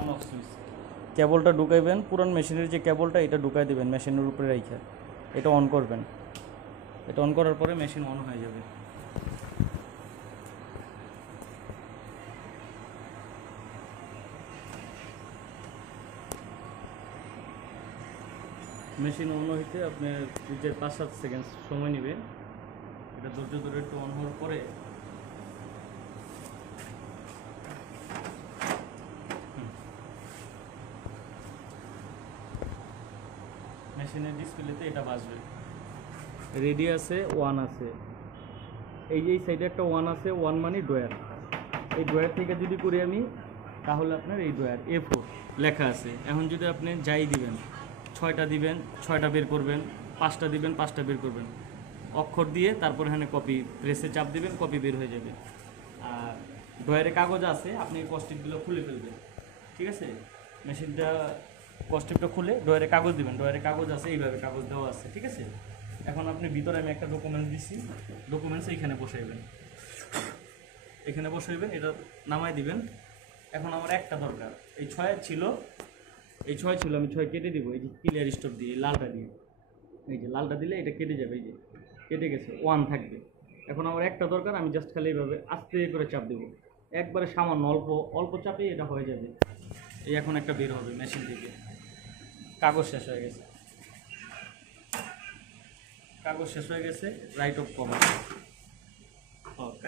On off switch. কেবলটা ঢুকাইবেন, পুরান মেশিনের যে কেবলটা এটা ঢুকাই দেবেন মেশিনের উপরে রাইখা, এটা অন করবেন। এটা অন করার পরে মেশিন অন হয়ে যাবে। মেশিন অন হইতে আপনার যে 5-7 সেকেন্ড সময় নেবে। এটা ধৈর্য ধরে একটু অন হওয়ার পরে মেশিনের ডিসপ্লেতে এটা বাজবে। রেডি আছে, ওয়ান আছে, এই যে এই সাইডে একটা ওয়ান আছে, ওয়ান মানে ড্রয়ার। এই ড্রয়ার থেকে যদি করি আমি, তাহলে আপনার এই ড্রয়ার A4 লেখা আছে। এখন যদি আপনি যাই দিবেন, 6টা দিবেন 6টা বের করবেন, 5টা দিবেন 5টা বের করবেন, অক্ষর দিয়ে তারপর এখানে কপি প্রেসে চাপ দিবেন, কপি বের হয়ে যাবে। আর ড্রয়ারে কাগজ আছে, আপনি কস্টিপগুলো খুলে ফেলবেন। ঠিক আছে, মেশিনটা কস্টিপটা খুলে ড্রয়ারে কাগজ দিবেন, ড্রয়ারে কাগজ আছে, এইভাবে কাগজ দেওয়া আছে। ঠিক আছে, এখন আপনি ভিতরে আমি একটা ডকুমেন্টস দিছি, ডকুমেন্টস এইখানে বসাইবেন, এখানে বসাইবেন, এটা নামাই দিবেন। এখন আমার একটা দরকার, এই 6 ছিল, এই 6 ছিল, আমি 6 কেটে দিব, এই যে ক্লিয়ার স্টপ দিয়ে লালটা দিয়ে, এই যে লালটা দিলে এটা কেটে যাবে, এই যে কেটে গেছে, 1 থাকবে। এখন আমার একটা দরকার, আমি জাস্ট খালি এইভাবে আস্তে করে চাপ দেবো, একবারে সামান্য অল্প অল্প চাপে এটা হয়ে যাবে। এই এখন একটা বের হবে মেশিন থেকে। কাগজ শেষ হয়ে গেছে, কাগজ শেষ হয়ে গেছে, রাইট অফ কমান্ড।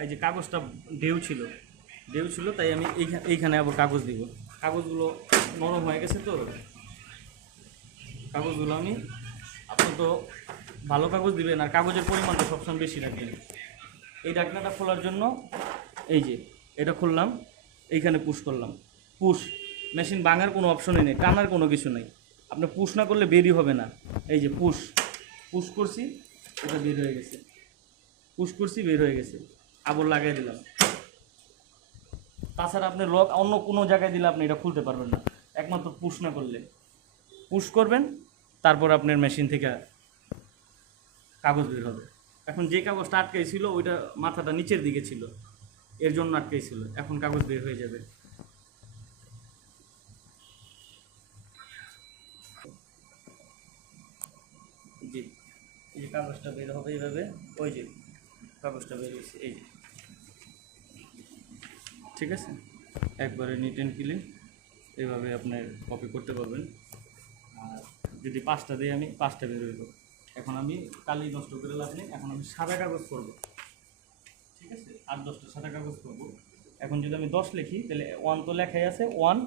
এই যে কাগজটা ঢেউ ছিল, তাই আমি এইখানে আবার কাগজ দিব। কাগজগুলো নরম হয়ে গেছে, তো কাগজগুলো আমি, আপনি তো ভালো কাগজ দিবেন আর কাগজের পরিমাণটা সবসময় বেশি রাখবেন। এই ঢাকনাটা খোলার জন্য এই যে এটা খুললাম, এইখানে পুশ করলাম, পুশ। মেশিন ভাঙার কোনো অপশনই নেই, টানার কোনো কিছু নেই, আপনি পুশ না করলে বেরই হবে না। এই যে পুশ পুশ করছি, এটা বের হয়ে গেছে, পুশ করছি বের হয়ে গেছে, আবার লাগাই দিলাম। তাছাড়া আপনি লক অন্য কোনো জায়গায় দিলে আপনি এটা খুলতে পারবেন না, একমাত্র পুশ না করলে। পুশ করবেন, তারপর আপনার মেশিন থেকে কাগজ বের হবে। এখন যে কাগজটা আটকাই ছিল ওইটা মাথাটা নিচের দিকে ছিল, এর জন্য আটকাই ছিল, এখন কাগজ বের হয়ে যাবে। জি, এই যে কাগজটা বের হবে এইভাবে, ওই যে কাগজটা বের হয়েছে, এই যে। ঠিক আছে, একবারে নিট অ্যান্ড ক্লিন, এইভাবে আপনি কপি করতে পারবেন। আর যদি 5টা দিই আমি, 5টা বের হইব। এখন আমি কালি নষ্ট করে লাভ নেই, এখন আমি সাদা কাগজ করব। ঠিক আছে, 8-10টা সাদা কাগজ করব। এখন যদি আমি 10 লিখি, তাহলে 1 তো লেখাই আছে, 1